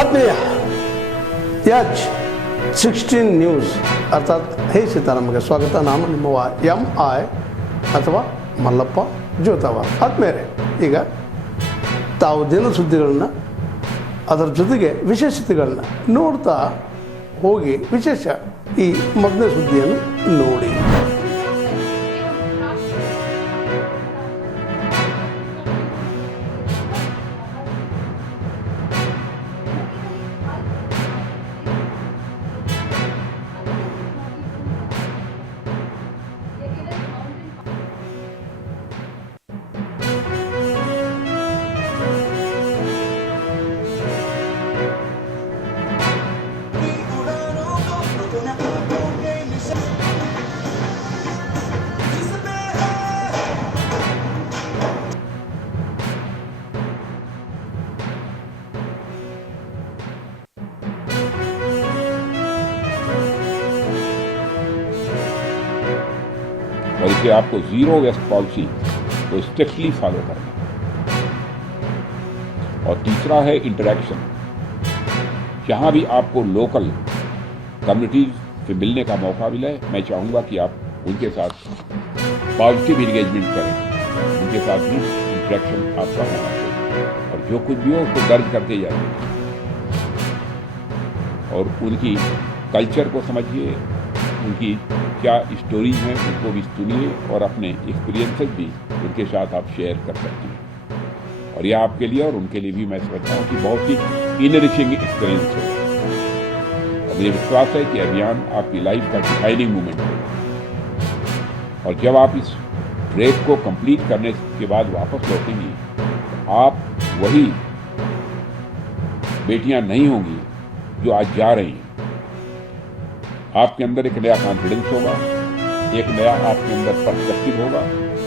ಆತ್ಮೀಯ H16 news ಅರ್ಥಾತ್ ಹೇ ಸೀತಾರಾಮಗೆ ಸ್ವಾಗತ. ನಾನು ನಿಮ್ಮವ MI ಅಥವಾ ಮಲ್ಲಪ್ಪ ಜೋತಾವಾರ್. ಆದ್ಮೇಲೆ ಈಗ ತಾವು ದಿನ ಸುದ್ದಿಗಳನ್ನ ಅದರ ಜೊತೆಗೆ ವಿಶೇಷತೆಗಳನ್ನ ನೋಡ್ತಾ ಹೋಗಿ ವಿಶೇಷ ಈ ಮೊದಲನೇ ಸುದ್ದಿಯನ್ನು ನೋಡಿ. और इसे आपको जीरो वेस्ट पॉलिसी को स्ट्रिक्टली फॉलो करना। और तीसरा है इंटरेक्शन। जहां भी आपको लोकल कम्युनिटीज से मिलने का मौका मिले, मैं चाहूँगा कि आप उनके साथ पॉजिटिव इंगेजमेंट करें, उनके साथ भी इंटरेक्शन आपका होना चाहिए और जो कुछ भी हो उसको दर्ज करते जाइए और उनकी कल्चर को समझिए, उनकी क्या स्टोरीज हैं उनको भी सुनिए और अपने एक्सपीरियंसेस भी उनके साथ आप शेयर कर सकते हैं। और यह आपके लिए और उनके लिए भी मैं समझता हूँ कि बहुत ही इनरिचिंग एक्सपीरियंस होगा। और मुझे विश्वास है कि अभियान आपकी लाइफ का डिफाइनिंग मोमेंट होगा। और जब आप इस ट्रेक को कंप्लीट करने के बाद वापस लौटेंगी तो आप वही बेटियां नहीं होंगी जो आज जा रही हैं। आपके अंदर एक नया कॉन्फिडेंस होगा, एक नया आपके अंदर पर्सपेक्टिव होगा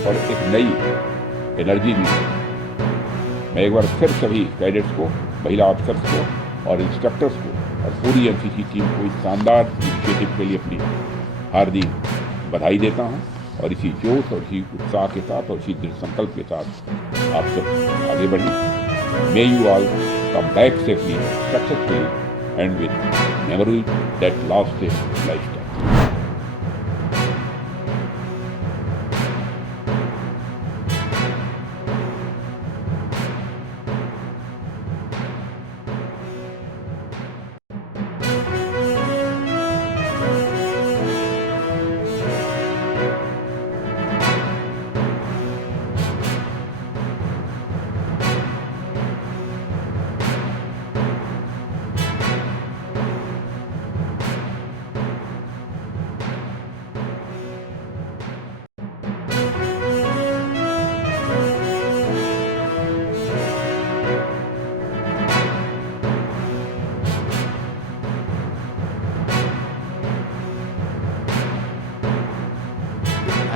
और एक नई एनर्जी भी होगी। मैं एक बार फिर सभी कैडेट्स को, महिला ऑफिसर्स को और इंस्ट्रक्टर्स को और पूरी एनसीसी टीम को इस शानदार इनिशिएटिव के लिए अपनी हार्दिक बधाई देता हूं और इसी जोश और इसी उत्साह के साथ और इसी दृढ़ संकल्प के साथ आप सब आगे बढ़ें। May you all come back safely, successfully and with memories that last a lifetime.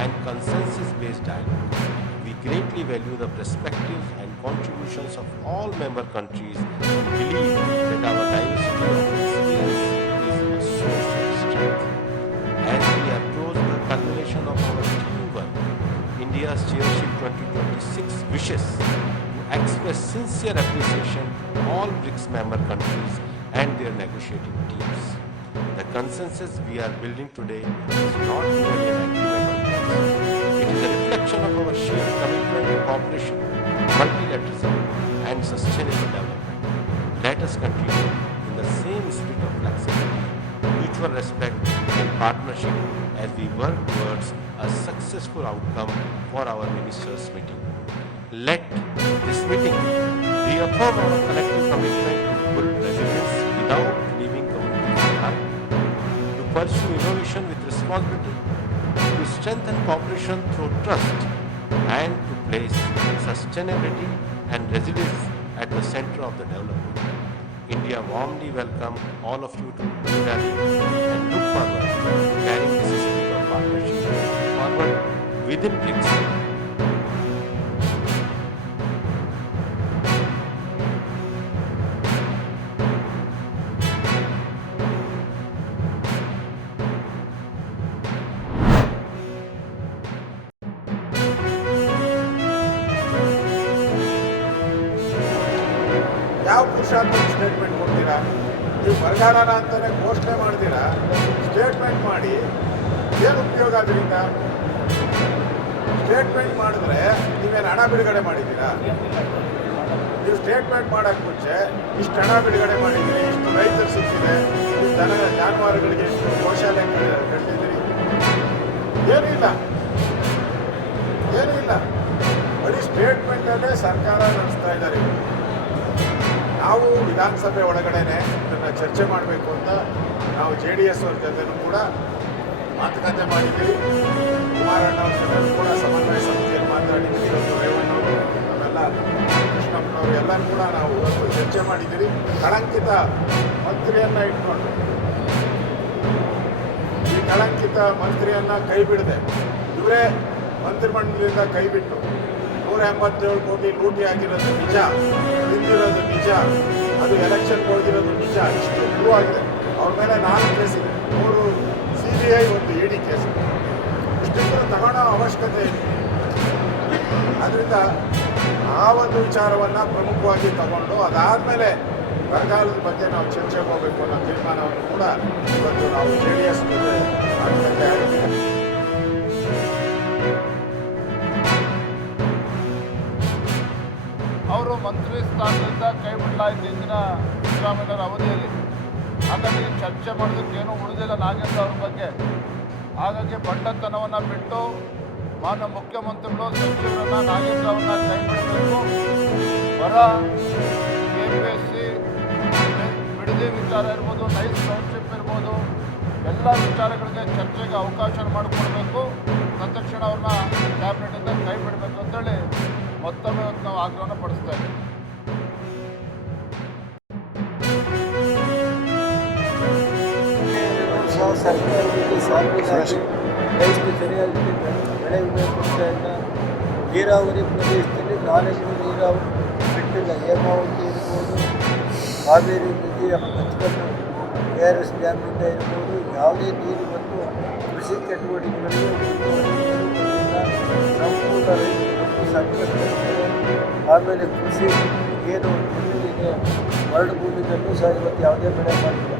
And consensus-based dialogue. We greatly value the perspectives and contributions of all member countries and believe that our diversity of experience is a source of strength. As we approach the culmination of our Q1, India's chairship 2026 wishes to express sincere appreciation to all BRICS member countries and their negotiating teams. The consensus we are building today is not merely an agreement on text. It is a reflection of our shared commitment to cooperation, multilateralism, and sustainable development. Let us continue in the same spirit of flexibility, mutual respect, and partnership as we work towards a successful outcome for our ministers' meeting. Let this meeting reaffirm our collective commitment to build resilience without leaving communities behind, to pursue innovation with responsibility, to strengthen cooperation through trust, and to place sustainability and resilience at the center of the development. India warmly welcome all of you to New Delhi and look forward to carrying this spirit of partnership forward within BRICS. ಯಾವ ಪುರುಷಾರ್ಥ statement ಕೊಡ್ತೀರಾ? ನೀವು ಬರಗಾಲನ ಅಂತಲೇ ಘೋಷಣೆ ಮಾಡ್ತೀರಾ, statement ಮಾಡಿ ಏನು ಉಪಯೋಗ ಅದರಿಂದ? ಸ್ಟೇಟ್ಮೆಂಟ್ ಮಾಡಿದ್ರೆ ನೀವೇನು ಹಣ ಬಿಡುಗಡೆ ಮಾಡಿದ್ದೀರಾ? ನೀವು ಸ್ಟೇಟ್ಮೆಂಟ್ ಮಾಡೋಕ್ಕೆ ಮುಂಚೆ ಇಷ್ಟು ಹಣ ಬಿಡುಗಡೆ ಮಾಡಿದ್ದೀರಿ, ಇಷ್ಟು ರೈತರು ಸಿಕ್ಕಿದೆ, ಇಷ್ಟು ಜಾನುವಾರುಗಳಿಗೆ ಎಷ್ಟು ಗೋಶಾಲೆ ಕಟ್ಟಿದ್ದೀರಿ, ಏನೂ ಇಲ್ಲ. ಬರೀ ಸ್ಟೇಟ್ಮೆಂಟಲ್ಲೇ ಸರ್ಕಾರ ನಡೆಸ್ತಾ ಇದ್ದಾರೆ. ನಾವು ವಿಧಾನಸಭೆ ಒಳಗಡೆನೆ ಇದನ್ನು ಚರ್ಚೆ ಮಾಡಬೇಕು ಅಂತ ನಾವು JDS ಅವ್ರ ಜೊತೆನೂ ಕೂಡ ಮಾತುಕತೆ ಮಾಡಿದ್ದೀವಿ. ಕುಮಾರಣ್ಣ ಅವ್ರ ಜೊತೆ ಕೂಡ ಸಮನ್ವಯ ಸಮಿತಿಯಲ್ಲಿ ಮಾತಾಡಿದ್ದೀವಿ. ಇವತ್ತು ರೇವಣ್ಣವರು, ನಾವೆಲ್ಲ ಕೃಷ್ಣಪ್ಪನವರು ಎಲ್ಲರೂ ಕೂಡ ನಾವು ಇವತ್ತು ಚರ್ಚೆ ಮಾಡಿದ್ದೀವಿ. ಕಳಂಕಿತ ಮಂತ್ರಿಯನ್ನು ಇಟ್ಕೊಂಡು ಈ ಕಳಂಕಿತ ಮಂತ್ರಿಯನ್ನು ಕೈ ಬಿಡದೆ ಇವರೇ ಮಂತ್ರಿಮಂಡಲದಿಂದ ಕೈ ಬಿಟ್ಟು 187 ಕೋಟಿ ಲೂಟಿ ಆಗಿರೋದು ನಿಜ, ತಿಂದಿರೋದು ನಿಜ, ಅದು ಎಲೆಕ್ಷನ್ಗೆ ಹೋಗಿರೋದು ನಿಜ, ಇಷ್ಟು ಶುರುವಾಗಿದೆ. ಅವ್ರ ಮೇಲೆ 4 ಕೇಸಿದೆ, 3 CBI, 1 ED ಕೇಸ್. ಇಷ್ಟಿದ್ರು ತಗೊಳ್ಳೋ ಅವಶ್ಯಕತೆ ಇದೆ. ಆದ್ದರಿಂದ ಆ ಒಂದು ವಿಚಾರವನ್ನು ಪ್ರಮುಖವಾಗಿ ತಗೊಂಡು ಅದಾದಮೇಲೆ ಬರಗಾಲದ ಬಗ್ಗೆ ನಾವು ಚರ್ಚೆಗೆ ಹೋಗಬೇಕು ಅನ್ನೋ ತೀರ್ಮಾನವನ್ನು ಕೂಡ ಇವತ್ತು ನಾವು JDS ಜೊತೆ ಮಾತುಕತೆ ಆಗಿದ್ದೀವಿ. ಅವರು ಮಂತ್ರಿ ಸ್ಥಾನದಿಂದ ಕೈ ಬಿಡಲಾಯಿತು ಇಂದಿನ ಸಿದ್ದರಾಮಯ್ಯರ ಅವಧಿಯಲ್ಲಿ. ಹಾಗಾಗಿ ಚರ್ಚೆ ಮಾಡೋದಕ್ಕೇನು ಉಳಿದಿಲ್ಲ ನಾಗೇಂದ್ರ ಅವ್ರ ಬಗ್ಗೆ. ಹಾಗಾಗಿ ಬಂಡತನವನ್ನು ಬಿಟ್ಟು ಮಾನ್ಯ ಮುಖ್ಯಮಂತ್ರಿಗಳು ಸಚಿವರನ್ನು ನಾಗೇಂದ್ರ ಅವ್ರನ್ನ ಕೈ ಬಿಡಬೇಕು. ಹೊರ KPSC ಬಿಡದಿ ವಿಚಾರ ಇರ್ಬೋದು, ನೈಸ್ ಟೌನ್ಶಿಪ್ ಇರ್ಬೋದು, ಎಲ್ಲ ವಿಚಾರಗಳಿಗೆ ಚರ್ಚೆಗೆ ಅವಕಾಶ ಮಾಡಿಕೊಡ್ಬೇಕು. ತತ್ಕ್ಷಣ ಅವ್ರನ್ನ ಕ್ಯಾಬಿನೆಟಿಂದ ಕೈ ಬಿಡಬೇಕು ಅಂತೇಳಿ ಮತ್ತೊಮ್ಮೆ ನಾವು ಆಗ್ರಹನ ಪಡಿಸ್ತಾ ಇದ್ದೀವಿ. ಸರ್ಕಾರದಲ್ಲಿ ಸಾರ್ವಜನಿಕ ರೈತರು ಸರಿಯಾಗಿ ಬೆಳೆ ವಿಮೆ ಕೊಡ್ತಾ ಇಲ್ಲ. ನೀರಾವರಿ ಪ್ರದೇಶದಲ್ಲಿ 4 ನೀರಾವರಿ ಬಿಟ್ಟಿಲ್ಲ. ಹೇಮಾವತಿ ಇರ್ಬೋದು, ಕಾವೇರಿ ನದಿ ಹಚ್ಕೊಂಡು KRS ಡ್ಯಾಮಿಂದ ಇರ್ಬೋದು, ಯಾವುದೇ ನೀರು ಬಂದು ಕೃಷಿ ಚಟುವಟಿಕೆಗಳಿಗೆ ಸಂಪೂರ್ಣ ರೈತರು ಸಂಕಷ್ಟವಿದೆ. ಆಮೇಲೆ ಕೃಷಿ ಏನು ಭೂಮಿಗೆ ಮರಳು ಭೂಮಿಗಲ್ಲೂ ಸಹ ಇವತ್ತು ಯಾವುದೇ ಬೆಳೆ ಮಾಡಿಲ್ಲ.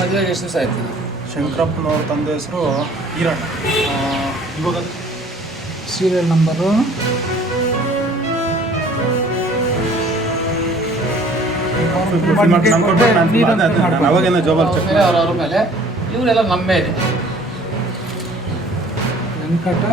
ಮದುವೆ ಎಷ್ಟು ದಿವಸ ಆಯ್ತು? ಶಂಕರಪ್ಪನವ್ರ ತಂದೆ ಹೆಸರು ಈರಣ್ಣ. ಇವಾಗ ಸೀರಿಯಲ್ ನಂಬರು ಅವಾಗೇನೋ ಜೋಬಲ್ ಚೆಕ್ ಮೇಲೆ ಅವ್ರ ಮೇಲೆ ಇವರೆಲ್ಲ ನಮ್ಮ ಮೇಲೆ ವೆಂಕಟ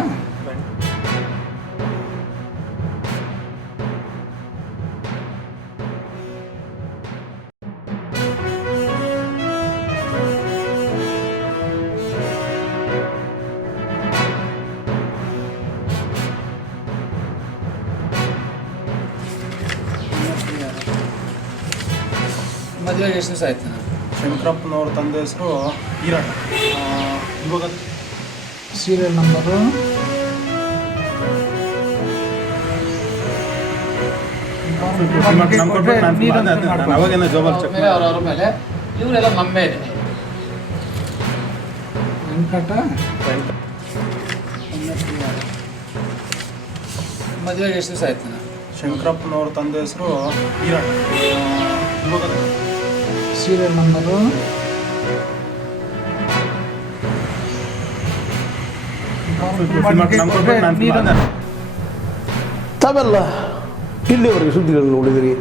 ಮದುವೆ ಎಷ್ಟು ದಿವಸ ಆಯ್ತು? ಶಂಕರಪ್ಪನವ್ರ ತಂದೆ ಹೆಸರು ಈರಣ್ಣ. ಇವಾಗ ಸೀರಿಯಲ್ ನಂಬರು ಅವಾಗೇನೋ ಜೋಬಲ್ ಚೆಕ್ ಮೇಲೆ ಅವ್ರ ಮೇಲೆ ಇವರೆಲ್ಲ ನಮ್ಮ ಮೇಲೆ ವೆಂಕಟ ಮದುವೆ ಎಷ್ಟು ದಿವಸ ಆಯ್ತು? ಶಂಕರಪ್ಪನವ್ರ ತಂದೆ ಹೆಸರು ಈರಣ್ಣ. ಇವಾಗ ಸೀರಿಯಲ್ ನಂಬರು ತಾವೆಲ್ಲ ಇಲ್ಲಿವರೆಗೆ ಸುದ್ದಿಗಳನ್ನು ನೋಡಿದಿರಿ,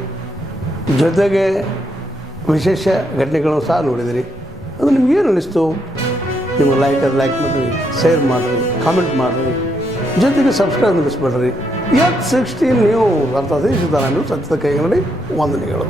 ಜೊತೆಗೆ ವಿಶೇಷ ಘಟನೆಗಳನ್ನು ಸಹ ನೋಡಿದಿರಿ. ಅದು ನಿಮ್ಗೇನು ಅನ್ನಿಸ್ತು? ನಿಮ್ಮ ಲೈಕ್ ಮಾಡಿರಿ, ಶೇರ್ ಮಾಡಿರಿ, ಕಾಮೆಂಟ್ ಮಾಡಿರಿ, ಜೊತೆಗೆ ಸಬ್ಸ್ಕ್ರೈಬ್ ನಿಲ್ಲಿಸ್ಬೇಡ್ರಿ. H16 ನ್ಯೂಸ್ ಅರ್ಥಾತ್ ಸಿದ್ದರಾಮಯ್ಯ ಸತ್ಯದ ಕೈಗನ್ನಡಿ ವಂದನೆಗಳು.